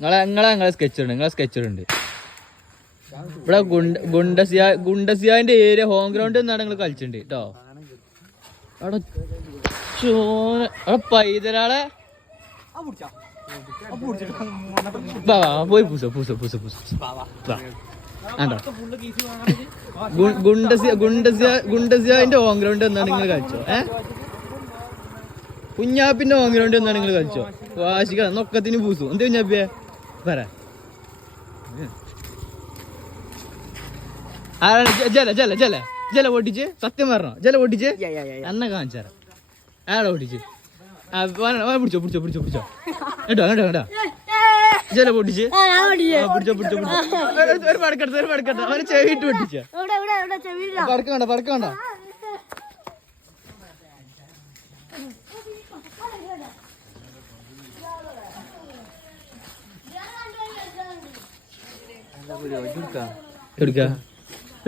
നിങ്ങളെ സ്കെച്ച് ഉണ്ട് ഇവിടെ ഗുണ്ടസിയാന്റെ ഏരിയ ഹോം ഗ്രൗണ്ട് എന്നാണ് നിങ്ങൾ കളിച്ചിട്ടുണ്ട് കേട്ടോ. അവിടെ പൈതരാളെ പോയി ഗുണ്ടസിയാന്റെ ഹോം ഗ്രൗണ്ട് എന്നാണ് നിങ്ങൾ കളിച്ചോ? കുഞ്ഞാപ്പിന്റെ ഹോം ഗ്രൗണ്ട് എന്നാണ് നിങ്ങൾ കളിച്ചോ? വാശിക്ക നൊക്കത്തിന് പൂസു എന്ത് കുഞ്ഞാപ്പിയെ പറ. ജല പൊട്ടിച്ച് സത്യം പറഞ്ഞോ? ജല പൊട്ടിച്ച് എന്നെ കാണിച്ചാറ ആടെ പൊട്ടിച്ച് പിടിച്ചോ കേട്ടോ ജല പൊട്ടിച്ച് ഒരു പടക്കണ്ട അവന് ചെവിട്ട് പൊട്ടിച്ച പടക്കണ്ട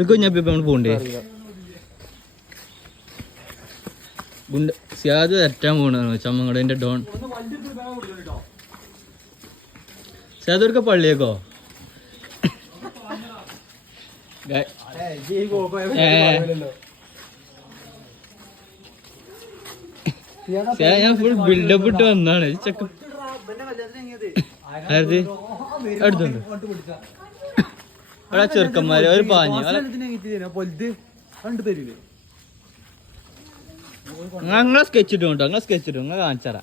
കുഞ്ഞാപ്പി നമ്മൾ പോണ്ടേ സിയാദ് തെറ്റാൻ പോകണോ ചമ്മങ്ങടേന്റെ ഡോൺ സിയാദ് പള്ളിയേക്കോ ഞാൻ ഫുൾ ബിൽഡപ്പ് ഇട്ട് വന്നാണ് ചെക്ക അടുത്തുണ്ട് ചെറുക്കന്മാര് ഒരു പാഞ്ഞു ഞങ്ങളെ സ്കെച്ച് ഇട്ടോ നിങ്ങളെ സ്കെച്ച് ഇട്ടോ നിങ്ങൾ കാണിച്ചാറാ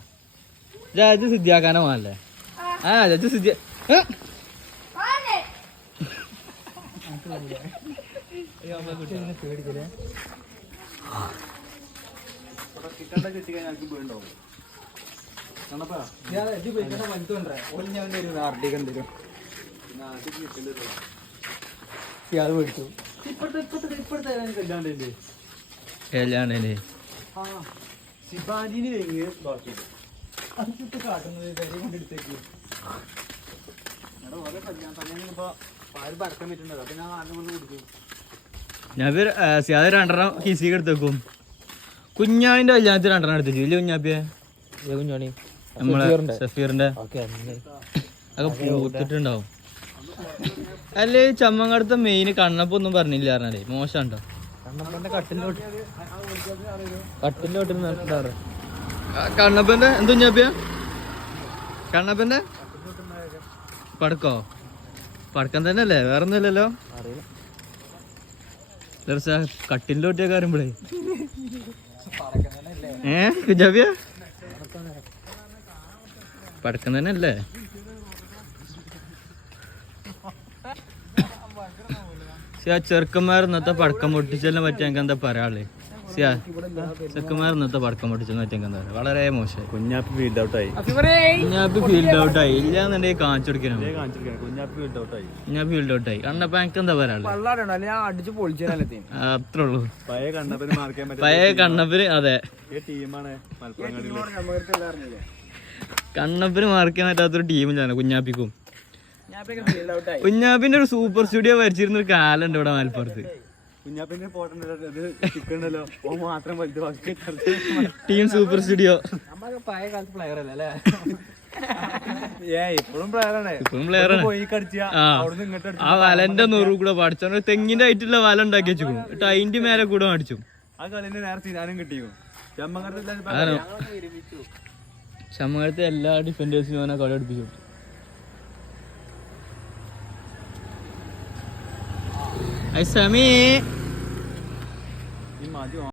ഇത് സിദ്ധിയാക്കാനോ പോകാനല്ലേ? ഇത് സിദ്ധി കല്യാണല്ലേ ഞാൻ സിയാദ് രണ്ടെണ്ണം കീസിക്ക് എടുത്തേക്കും. കുഞ്ഞാവിന്റെ കല്യാണത്തിൽ രണ്ടെണ്ണം എടുത്തേക്കും ഇല്ല കുഞ്ഞാപ്പിയെ? കുഞ്ഞാണി നമ്മളെ സഫീറിന്റെ അതൊക്കെ പൂത്തിട്ടുണ്ടാവും. അല്ലേ ചമ്മങ്ങടുത്ത മെയിന് കണ്ണപ്പൊന്നും പറഞ്ഞില്ല പറഞ്ഞാലേ മോശമുണ്ടോ? കണ്ണപ്പന്റെ എന്ത് കുഞ്ഞാപ്പിയ? കണ്ണപ്പന്റെ പടക്കോ? പടക്കം തന്നെ അല്ലേ? വേറെ ഒന്നുമില്ലല്ലോ. കട്ടിലിന്റെ ഒട്ടിയൊക്കെ അറിയുമ്പോഴേ കുഞ്ഞാപ്പിയ പടക്കം തന്നെ അല്ലേ? ചെറുക്കന്മാർ ഇന്നത്തെ പടക്കം പൊട്ടിച്ചെല്ലാം പറ്റി എനിക്ക് എന്താ പറയാളേ? ചെറുക്കന്മാർ ഇന്നത്തെ പടക്കം പൊട്ടിച്ചെന്ന് പറ്റി എന്താ പറയാ? വളരെ മോശം. കുഞ്ഞാപ്പി ഫീൽഡ് ഔട്ടായി ഇല്ലാന്നുണ്ടെങ്കിൽ കാണിച്ചു കൊടുക്കണം. കുഞ്ഞാപ്പി ഫീൽഡ് ഔട്ടായി. കണ്ണപ്പ എനിക്ക് എന്താ പറയാളേ? അത്രേ ഉള്ളൂ. പഴയ കണ്ണപ്പന് അതെ കണ്ണപ്പന് മാർക്കാൻ പറ്റാത്തൊരു ടീമിലാണ് കുഞ്ഞാപ്പിക്കും. കുഞ്ഞാപ്പിന്റെ ഒരു സൂപ്പർ സ്റ്റുഡിയോ വരച്ചിരുന്ന ഒരു കാലുണ്ട് ഇവിടെ മലപ്പുറത്ത്. ടീം സൂപ്പർ സ്റ്റുഡിയോ ഇപ്പോഴും പ്ലെയറാണ്. ആ വലന്റെ നൂറ് കൂടെ പഠിച്ചോ തെങ്ങിന്റെ ആയിട്ടുള്ള വല ഉണ്ടാക്കി വെച്ചു എന്നിട്ട് അതിന്റെ മേലെ കൂടെ അടിച്ചു. ചമ്മകരത്തെ എല്ലാ ഡിഫൻഡേഴ്സിനും അവനെ കളി അടുപ്പിച്ചു. സമീ